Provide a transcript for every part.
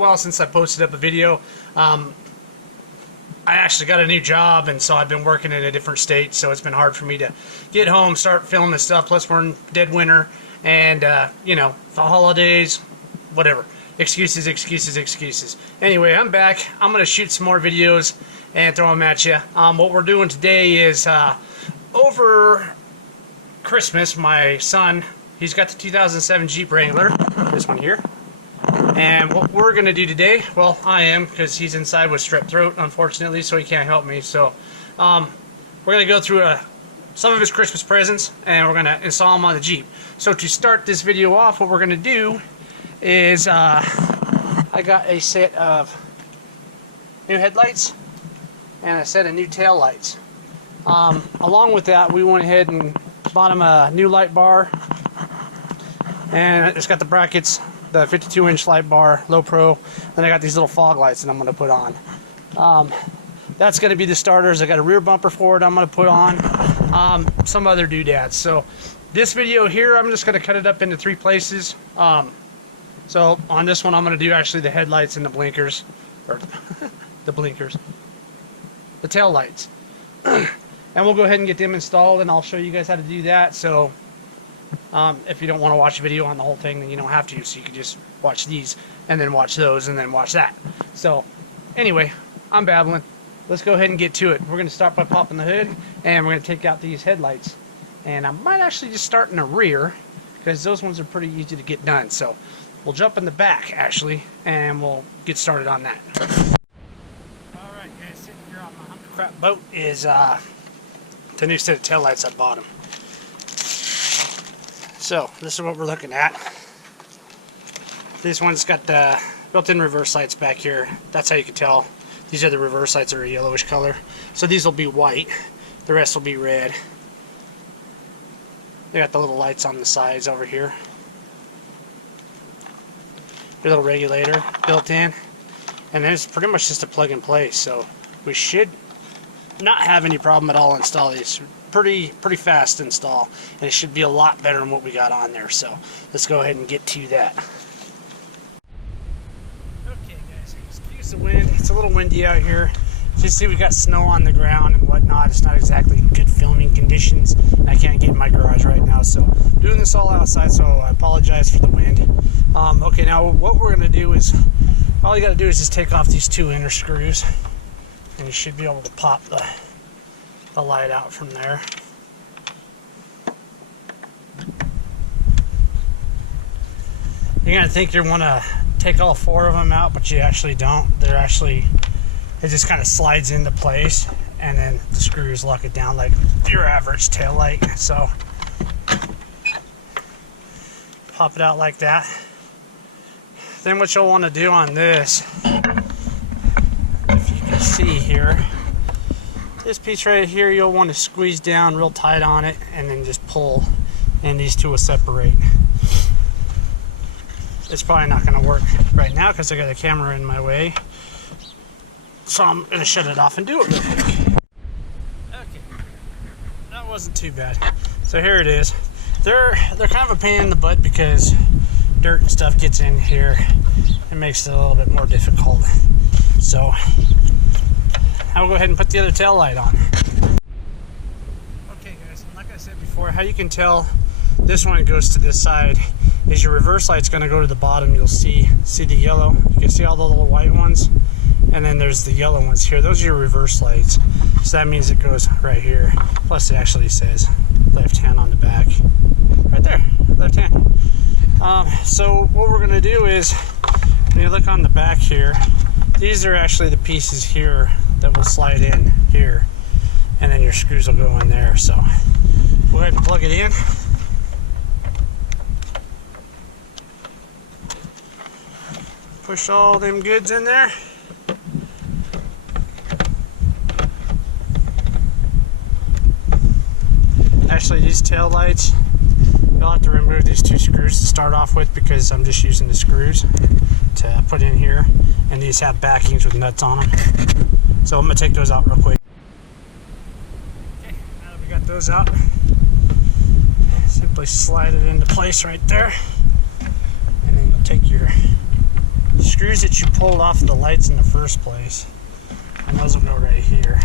while since I posted up a video. I actually got a new job, and so I've been working in a different state, so it's been hard for me to get home, start filming this stuff. Plus we're in dead winter, and you know, the holidays, whatever. Excuses, excuses, excuses. Anyway, I'm back. I'm gonna shoot some more videos and throw them at you. What we're doing today is over Christmas, my son, he's got the 2007 Jeep Wrangler, this one here. And what we're going to do today, well, I am, because he's inside with strep throat, unfortunately, so he can't help me. So we're going to go through some of his Christmas presents, and we're going to install them on the Jeep. So to start this video off, what we're going to do is I got a set of new headlights and a set of new tail lights. Along with that, we went ahead and bought him a new light bar, and it's got the brackets, the 52-inch light bar, low pro. Then I got these little fog lights that I'm going to put on. That's going to be the starters. I got a rear bumper for it I'm going to put on. Some other doodads. So this video here, I'm just going to cut it up into 3 places. So on this one, I'm going to do actually the headlights and the blinkers, or the blinkers, the tail lights. And we'll go ahead and get them installed, and I'll show you guys how to do that. So if you don't want to watch a video on the whole thing, then you don't have to. So you can just watch these, and then watch those, and then watch that. So anyway, I'm babbling. Let's go ahead and get to it. We're going to start by popping the hood, and we're going to take out these headlights. And I might actually just start in the rear, because those ones are pretty easy to get done. So we'll jump in the back, actually, and we'll get started on that. Alright guys, sitting here on my hunk of crap boat is the new set of taillights I bought him. So this is what we're looking at. This one's got the built-in reverse lights back here. That's how you can tell. These are the reverse lights, are a yellowish color. So these will be white. The rest will be red. They got the little lights on the sides over here. Your little regulator built in. And then it's pretty much just a plug and play. So we should not have any problem at all install these. Pretty fast install, and it should be a lot better than what we got on there. So let's go ahead and get to that. Okay guys, excuse the wind, it's a little windy out here. As you see, we got snow on the ground and whatnot. It's not exactly good filming conditions, and I can't get in my garage right now, so doing this all outside, so I apologize for the wind. Okay, now what we're going to do is, all you got to do is just take off these 2 inner screws, and you should be able to pop the light out from there. You're going to think you want to take all 4 of them out, but you actually don't. It just kind of slides into place, and then the screws lock it down like your average tail light. So pop it out like that. Then what you'll want to do on this, if you can see here, this piece right here, you'll want to squeeze down real tight on it and then just pull, and these 2 will separate. It's probably not going to work right now because I got a camera in my way, so I'm going to shut it off and do it real quick. Okay, that wasn't too bad. So here it is. They're kind of a pain in the butt because dirt and stuff gets in here and makes it a little bit more difficult. So I'll go ahead and put the other tail light on. Okay guys, like I said before, how you can tell this one goes to this side is your reverse light's going to go to the bottom. You'll see the yellow. You can see all the little white ones, and then there's the yellow ones here. Those are your reverse lights. So that means it goes right here. Plus it actually says left hand on the back. Right there, left hand. So what we're going to do is, when you look on the back here, these are actually the pieces here that will slide in here, and then your screws will go in there. So go ahead and plug it in. Push all them goods in there. Actually, these tail lights, you'll have to remove these 2 screws to start off with, because I'm just using the screws to put in here, and these have backings with nuts on them. So I'm going to take those out real quick. Okay, now that we got those out, simply slide it into place right there, and then you'll take your screws that you pulled off the lights in the first place, and those will go right here.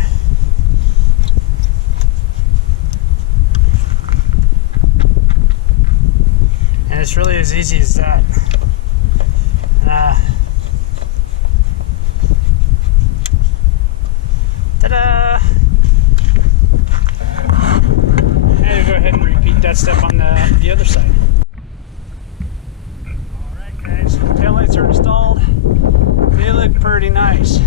And it's really as easy as that. Ta-da! And go ahead and repeat that step on the other side. Alright guys, taillights are installed. They look pretty nice.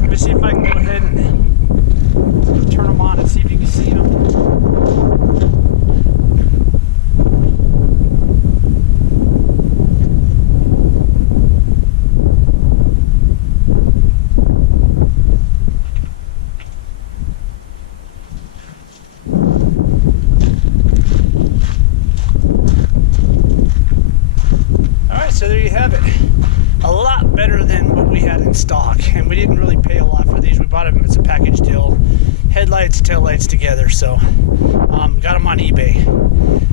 Let me see if I can go ahead and turn them on and see if you can see them. So there you have it. A lot better than what we had in stock, and we didn't really pay a lot for these. We bought them as a package deal, headlights, taillights together. So got them on eBay.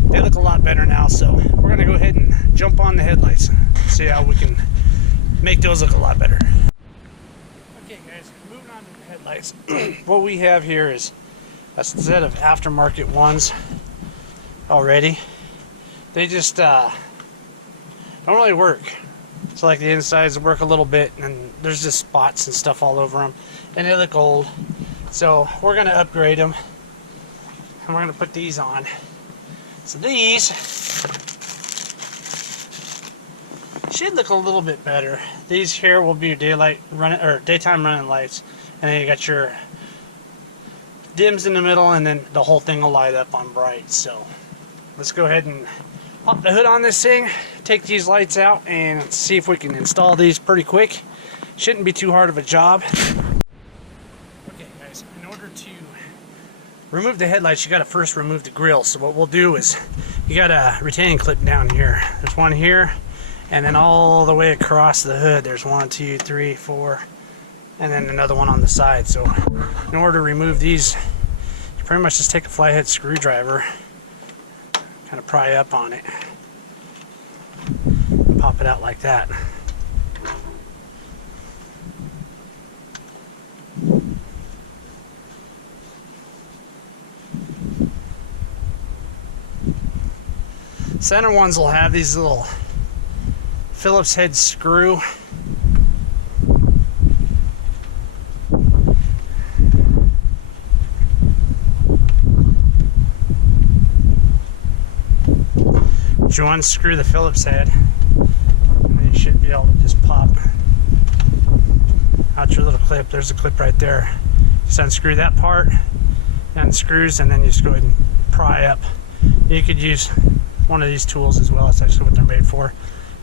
They look a lot better now, so we're gonna go ahead and jump on the headlights, see how we can make those look a lot better. Okay guys, moving on to the headlights. What we have here is a set of aftermarket ones already. They just don't really work. So like the insides work a little bit, and there's just spots and stuff all over them, and they look old. So we're gonna upgrade them, and we're gonna put these on. So these should look a little bit better. These here will be your daylight running or daytime running lights, and then you got your dims in the middle, and then the whole thing will light up on bright. So let's go ahead and pop the hood on this thing, take these lights out, and see if we can install these pretty quick. Shouldn't be too hard of a job. Okay guys, in order to remove the headlights, you got to first remove the grill. So what we'll do is, you got a retaining clip down here. There's one here, and then all the way across the hood there's 1, 2, 3, 4, and then another one on the side. So in order to remove these, you pretty much just take a flathead screwdriver, kind of pry up on it, and pop it out like that. Center ones will have these little Phillips head screw. You unscrew the Phillips head, and then you should be able to just pop out your little clip. There's a clip right there. Just unscrew that part, and screws, and then you just go ahead and pry up. You could use one of these tools as well. That's actually what they're made for,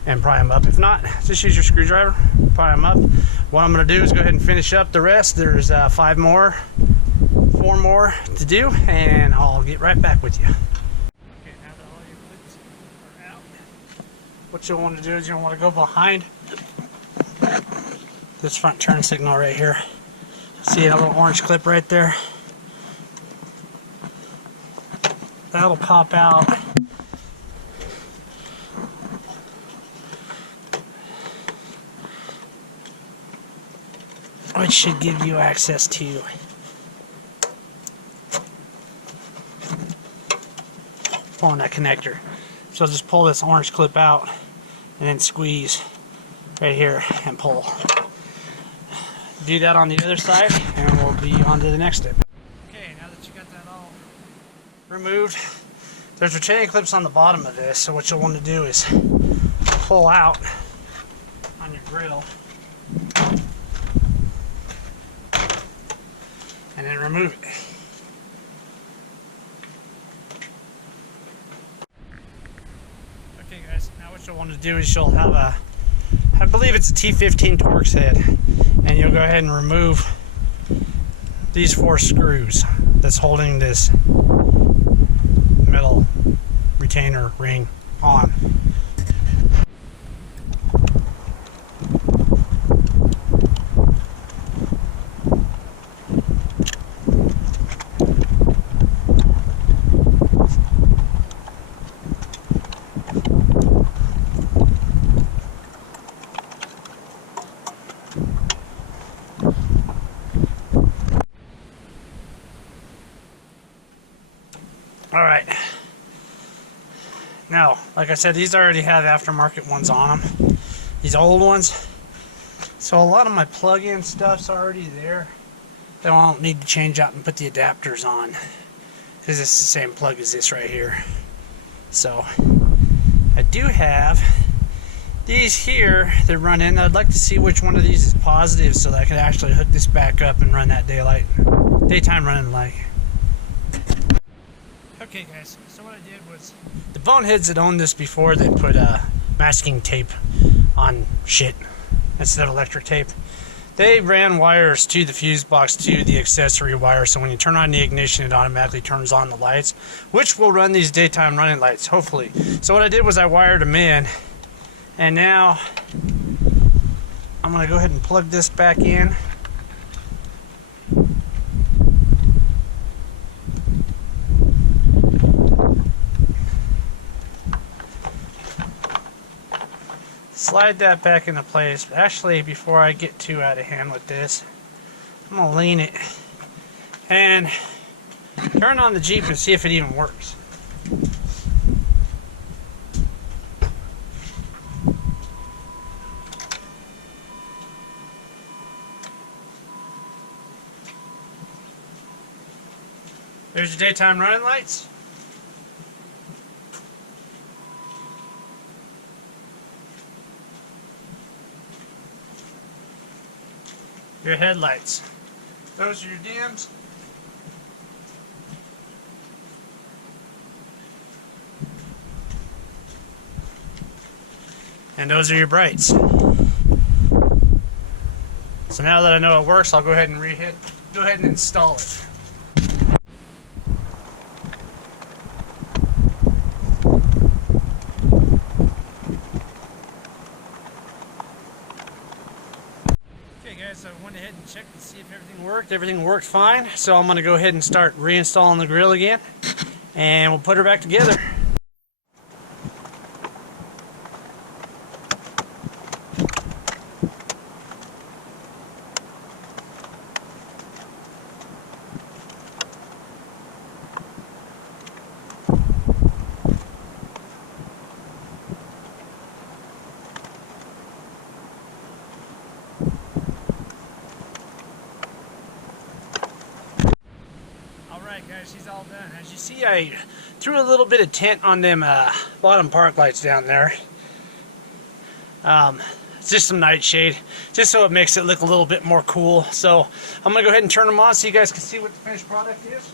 and pry them up. If not, just use your screwdriver, pry them up. What I'm going to do is go ahead and finish up the rest. There's 4 more to do, and I'll get right back with you. What you'll want to do is you'll want to go behind this front turn signal right here. See a little orange clip right there? That'll pop out. Which should give you access to pulling that connector. So just pull this orange clip out and then squeeze right here and pull. Do that on the other side, and we'll be on to the next step. Okay, now that you got that all removed, there's retaining clips on the bottom of this. So what you'll want to do is pull out on your grill and then remove it. Okay guys, now what you'll want to do is you'll have a, I believe it's a T15 Torx head, and you'll go ahead and remove these 4 screws that's holding this metal retainer ring on. Like I said, these already have aftermarket ones on them. These old ones. So a lot of my plug-in stuff's already there. Then I don't need to change out and put the adapters on, because it's the same plug as this right here. So I do have these here that run in. I'd like to see which one of these is positive so that I could actually hook this back up and run that daytime running light. Okay guys, so what I did was, the boneheads that owned this before, they put masking tape on shit instead of electric tape. They ran wires to the fuse box to the accessory wire, so when you turn on the ignition, it automatically turns on the lights, which will run these daytime running lights, hopefully. So what I did was I wired them in, and now I'm going to go ahead and plug this back in. Slide that back into place. But actually, before I get too out of hand with this, I'm going to lean it and turn on the Jeep and see if it even works. There's your daytime running lights. Your headlights. Those are your dims. And those are your brights. So now that I know it works, I'll go ahead and install it. Guys, I went ahead and checked to see if everything worked. Everything worked fine, so I'm going to go ahead and start reinstalling the grill again, and we'll put her back together. Alright guys, she's all done. As you see, I threw a little bit of tint on them bottom park lights down there. It's just some nightshade, just so it makes it look a little bit more cool. So I'm going to go ahead and turn them on so you guys can see what the finished product is.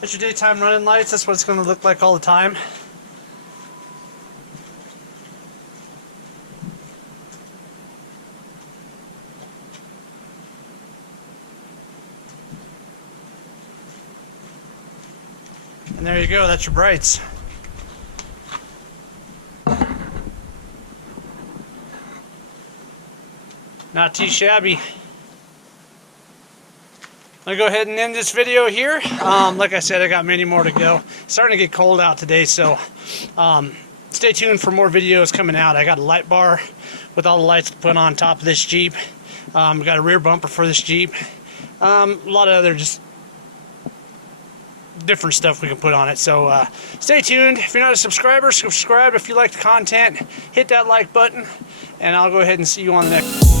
That's your daytime running lights. That's what it's going to look like all the time. And there you go, that's your brights. Not too shabby. I'm going to go ahead and end this video here. Like I said, I got many more to go. It's starting to get cold out today, so stay tuned for more videos coming out. I got a light bar with all the lights to put on top of this Jeep. Got a rear bumper for this Jeep. A lot of other just different stuff we can put on it. So stay tuned. If you're not a subscriber, subscribe. If you like the content, hit that like button, and I'll go ahead and see you on the next